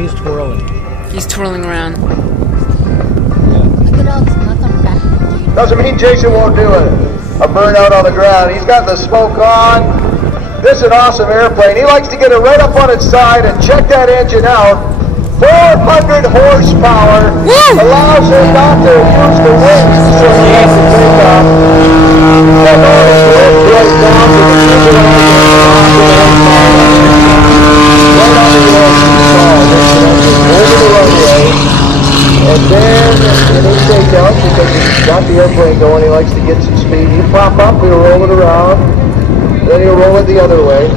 he's twirling. He's twirling around. Doesn't mean Jason won't do a burnout on the ground. He's got the smoke on. This is an awesome airplane. He likes to get it right up on its side and check that engine out. 400 horsepower. Woo! Allows him not to use the wings so he has to take off. And all his lift right down to the right on the edge. Over the runway. And then in his takeout, because he's got the airplane going, he likes to get some speed. He'll pop up, he'll roll it around, then he'll roll it the other way.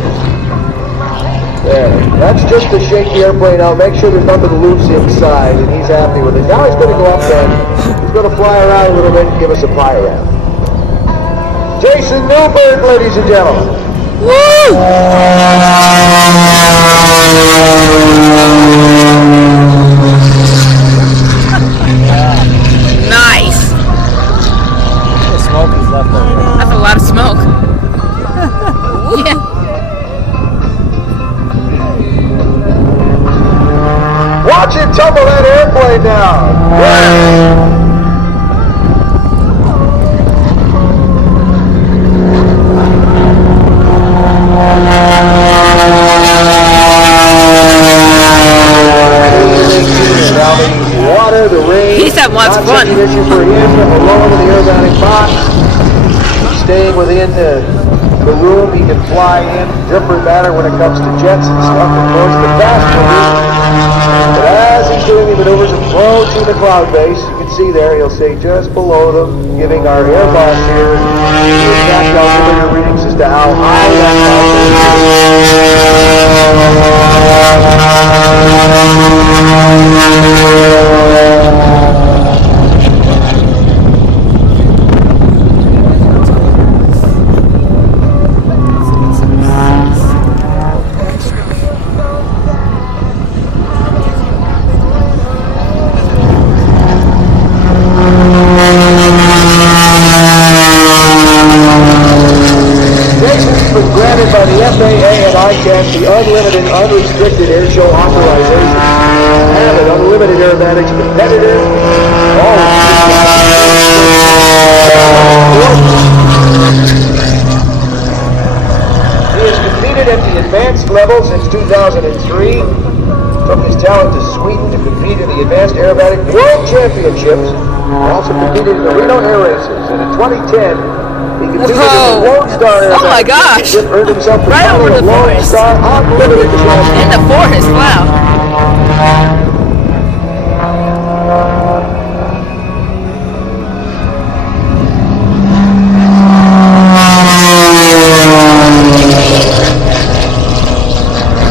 There. That's just to shake the airplane out, make sure there's nothing loose inside, and he's happy with it. Now he's going to go up and he's going to fly around a little bit and give us a fly around. Jason Newberg, ladies and gentlemen. Woo! Nice. The smoke is left over. That's a lot of smoke. Yeah. Watch it tumble that airplane down. Water, the rain. He's having lots of fun. Not such an issue for him. Alone in the aerobatic box. Staying within the room, he can fly in. Different matter when it comes to jets and stuff. Of course, the faster. But as he's doing the maneuvers approaching the cloud base, you can see there, he'll say just below them, giving our air boss here the exact altimeter readings as to how high that cloud by the FAA and ICAT, the unlimited, unrestricted air show authorization. Have it, unlimited aerobatics, competitive. He has competed at the advanced level since 2003. Took his talent to Sweden to compete in the Advanced Aerobatic World Championships. Also competed in the Reno Air Races. And in 2010, he competed in the Lone Star Aerobatic. Oh my gosh! Earned himself the Right over the Lone forest. Star Unlimited Champion. In the forest, wow.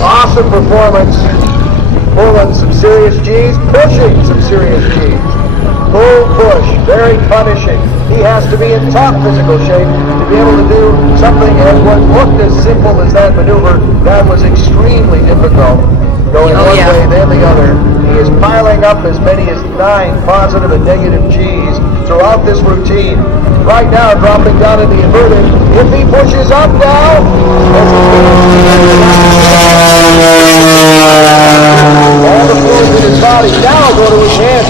Awesome performance. Pulling some serious G's, pushing some serious G's. Pull, push, very punishing. He has to be in top physical shape to be able to do something as what looked as simple as that maneuver. That was extremely difficult. Going one way, then the other. He is piling up as many as 9 positive and negative G's throughout this routine. Right now, dropping down in the inverted. If he pushes up now, all the fluid in his body now go to his hands.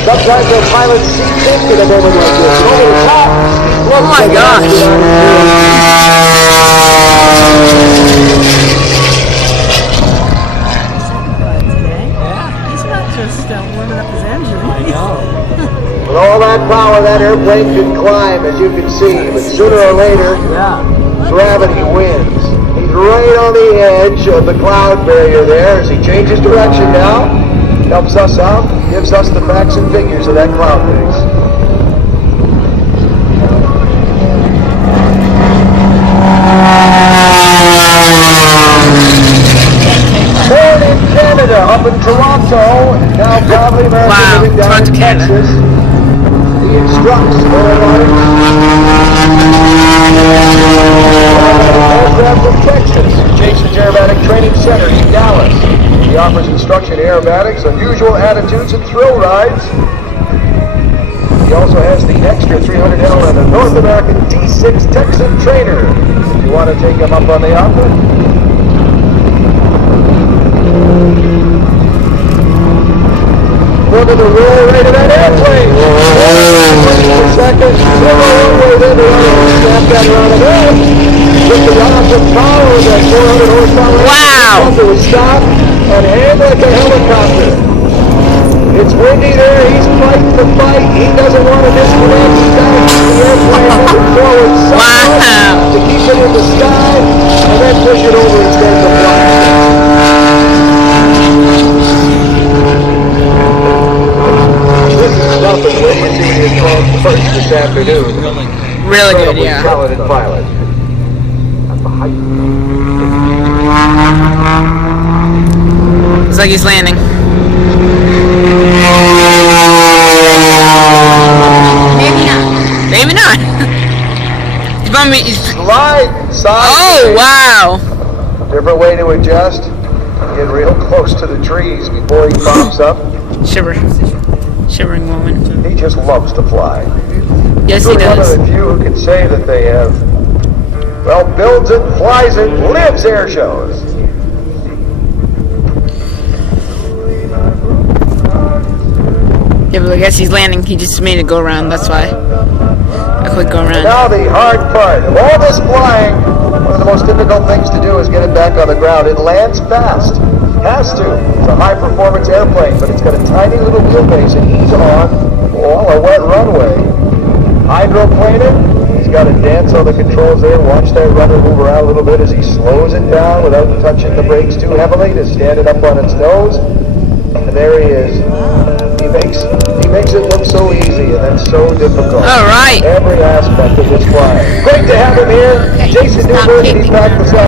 Sometimes the pilot seats into the moment like this. Over the top. Oh my gosh. He's not just warming up his engine. I know. With all that power, that airplane can climb, as you can see. But sooner or later, gravity wins. He's right on the edge of the cloud barrier there as he changes direction now. Helps us out, gives us the facts and figures of that cloud base. Born in Canada, up in Toronto, and now proudly American living down in Texas. He instructs aeronautics. Aircraft from Texas, Jason's Aerobatic Training Center in Dallas. He offers instruction in aerobatics, unusual attitudes, and thrill rides. He also has the Extra 300L and a North American D6 Texan trainer. If you want to take him up on the offer. to the roll rate of that airplane. Per second. Way then to snap that around the head. With the awesome power of that 400 horsepower. Wow. It would stop and hang like a helicopter. It's windy there. He's fighting the fight. He doesn't want to disconnect. He's got to keep the airplane moving forward somehow to keep it in the sky and then push it over and start to fly. This is nothing. What you see in his first this afternoon. Really good, yeah. Talented pilot. At the height. Looks like he's landing. Maybe not. Maybe not. He's bumming me. Slide side. Oh, wow. Different way to adjust. Get real close to the trees before he pops up. Shivering moment. He just loves to fly. Yes, he He's one of does. the few who can say that they have, well, builds it, flies it, lives air shows. Yeah, but I guess he's landing. He just made it go around. That's why. A quick go around. Now the hard part of all this flying, one of the most difficult things to do is get it back on the ground. It lands fast. Has to. It's a high-performance airplane, but it's got a tiny little wheelbase, and he's on, well, a wet runway. Hydroplaning. He's got to dance on the controls there. Watch that rudder move around a little bit as he slows it down without touching the brakes too heavily to stand it up on its nose. And there he is. He makes it look so easy, and that's so difficult. All right. Every aspect of this flying. Great to have him here. Okay, Jason stop Newberg, kicking he's back me. this